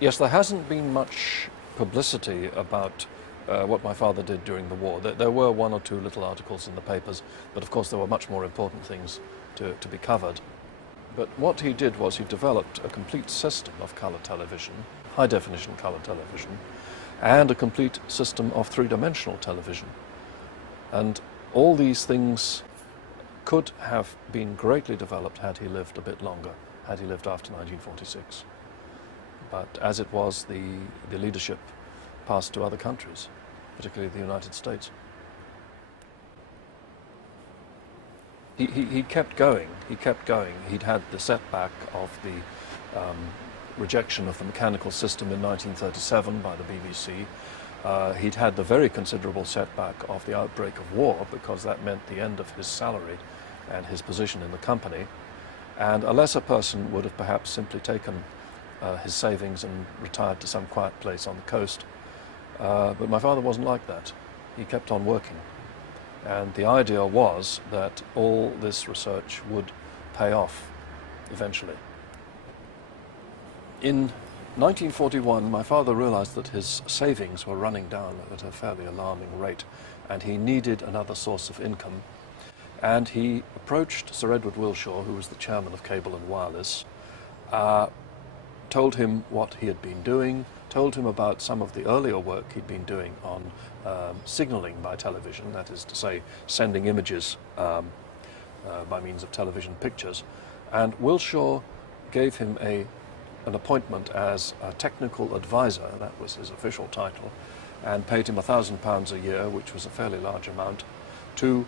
Yes, there hasn't been much publicity about what my father did during the war. There were one or two little articles in the papers, but of course there were much more important things to be covered. But what he did was he developed a complete system of color television, high-definition color television, and a complete system of three-dimensional television. And all these things could have been greatly developed had he lived a bit longer, had he lived after 1946. But as it was, the leadership passed to other countries, particularly the United States. He kept going, he kept going. He'd had the setback of the rejection of the mechanical system in 1937 by the BBC. He'd had the very considerable setback of the outbreak of war, because that meant the end of his salary and his position in the company. And a lesser person would have perhaps simply taken his savings and retired to some quiet place on the coast. But my father wasn't like that. He kept on working. And the idea was that all this research would pay off eventually. In 1941, my father realized that his savings were running down at a fairly alarming rate, and he needed another source of income. And he approached Sir Edward Wilshaw, who was the chairman of Cable and Wireless, told him what he had been doing, told him about some of the earlier work he'd been doing on signaling by television, that is to say, sending images by means of television pictures. And Wilshaw gave him an appointment as a technical advisor, that was his official title, and paid him £1,000 a year, which was a fairly large amount, to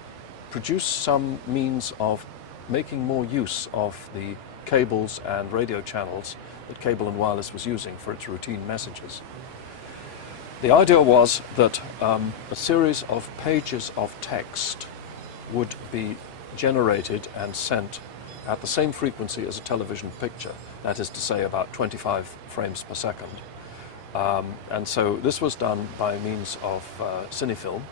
produce some means of making more use of the cables and radio channels that Cable and Wireless was using for its routine messages. The idea was that a series of pages of text would be generated and sent at the same frequency as a television picture, that is to say about 25 frames per second. And so this was done by means of cinefilm.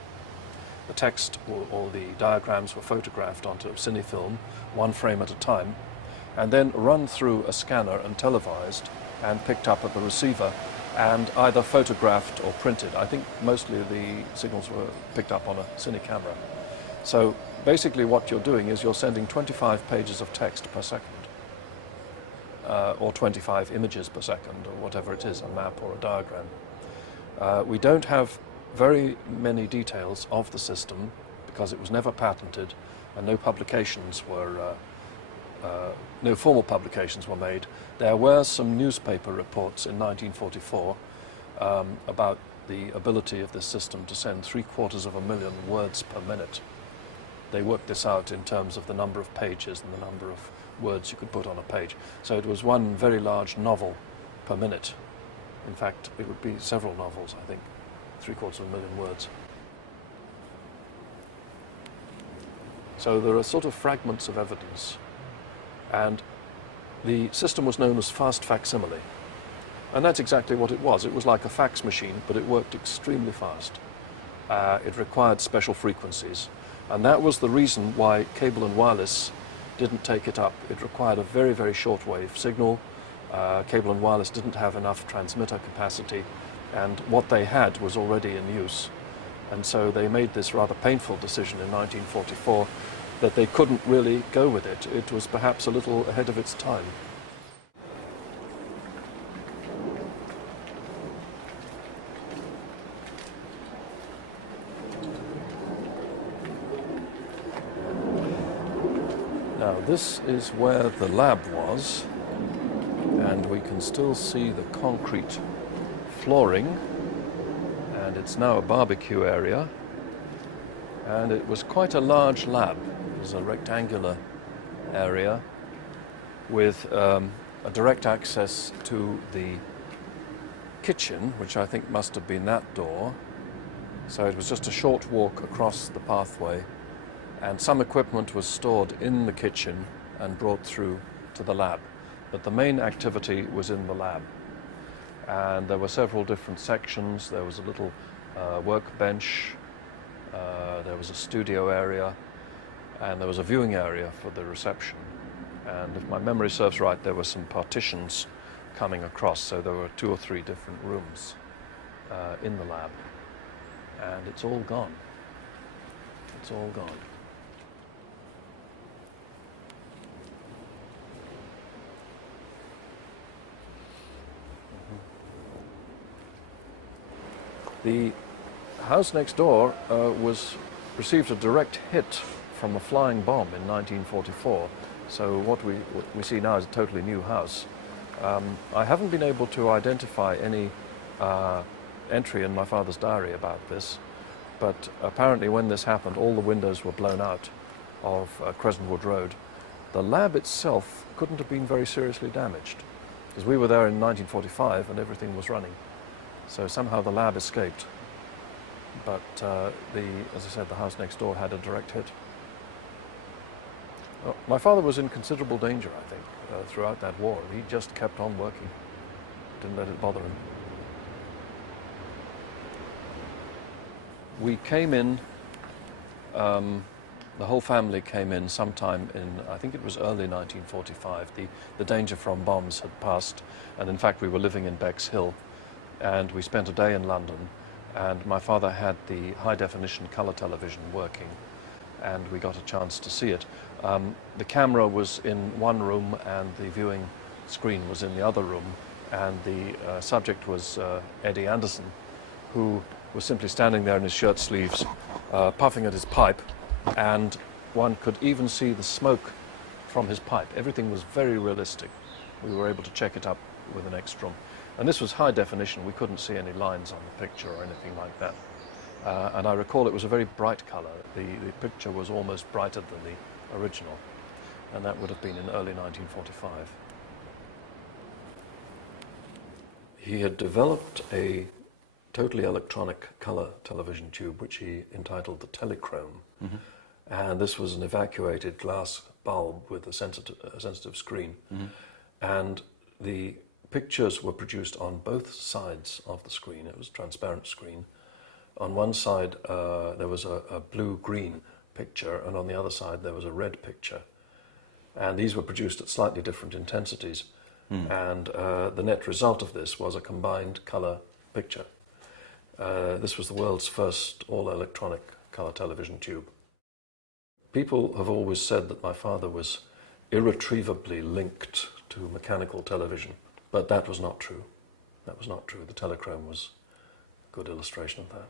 The text or the diagrams were photographed onto cinefilm, one frame at a time, and then run through a scanner and televised and picked up at the receiver and either photographed or printed. I think mostly the signals were picked up on a cine camera. So basically what you're doing is you're sending 25 pages of text per second, or 25 images per second, or whatever it is, a map or a diagram. We don't have very many details of the system because it was never patented and no publications were no formal publications were made. There were some newspaper reports in 1944 about the ability of this system to send 750,000 words per minute. They worked this out in terms of the number of pages and the number of words you could put on a page. So it was one very large novel per minute. In fact, it would be several novels, I think, 750,000 words. So there are sort of fragments of evidence. And the system was known as fast facsimile. And that's exactly what it was. It was like a fax machine, but it worked extremely fast. It required special frequencies. And that was the reason why Cable and Wireless didn't take it up. It required a very, very short wave signal. Cable and Wireless didn't have enough transmitter capacity, and what they had was already in use. And so they made this rather painful decision in 1944 that they couldn't really go with it. It was perhaps a little ahead of its time. Now this is where the lab was, and we can still see the concrete flooring, and it's now a barbecue area, and it was quite a large lab. It was a rectangular area with a direct access to the kitchen, which I think must have been that door. So it was just a short walk across the pathway, and some equipment was stored in the kitchen and brought through to the lab. But the main activity was in the lab. And there were several different sections. There was a little workbench, there was a studio area, and there was a viewing area for the reception. And if my memory serves right, there were some partitions coming across, so there were 2 or 3 different rooms in the lab, and it's all gone. It's all gone. The house next door received a direct hit from a flying bomb in 1944. So what we see now is a totally new house. I haven't been able to identify any entry in my father's diary about this, but apparently when this happened, all the windows were blown out of Crescent Wood Road. The lab itself couldn't have been very seriously damaged, because we were there in 1945 and everything was running. So somehow the lab escaped, but as I said, the house next door had a direct hit. My father was in considerable danger, I think, throughout that war. He just kept on working, didn't let it bother him. We came in, the whole family came in sometime in, I think it was early 1945. The danger from bombs had passed, and in fact we were living in Bexhill. And we spent a day in London, and my father had the high-definition colour television working, and we got a chance to see it. The camera was in one room, and the viewing screen was in the other room, and the subject was Eddie Anderson, who was simply standing there in his shirt sleeves, puffing at his pipe, and one could even see the smoke from his pipe. Everything was very realistic. We were able to check it up with an extrum. And this was high definition. We couldn't see any lines on the picture or anything like that. And I recall it was a very bright colour. The picture was almost brighter than the original. And that would have been in early 1945. He had developed a totally electronic colour television tube, which he entitled the Telechrome. Mm-hmm. And this was an evacuated glass bulb with a sensitive screen. Mm-hmm. And the pictures were produced on both sides of the screen. It was a transparent screen. On one side there was a blue-green picture, and on the other side there was a red picture. And these were produced at slightly different intensities. And the net result of this was a combined colour picture. This was the world's first all-electronic colour television tube. People have always said that my father was irretrievably linked to mechanical television. But that was not true. That was not true. The Telechrome was a good illustration of that.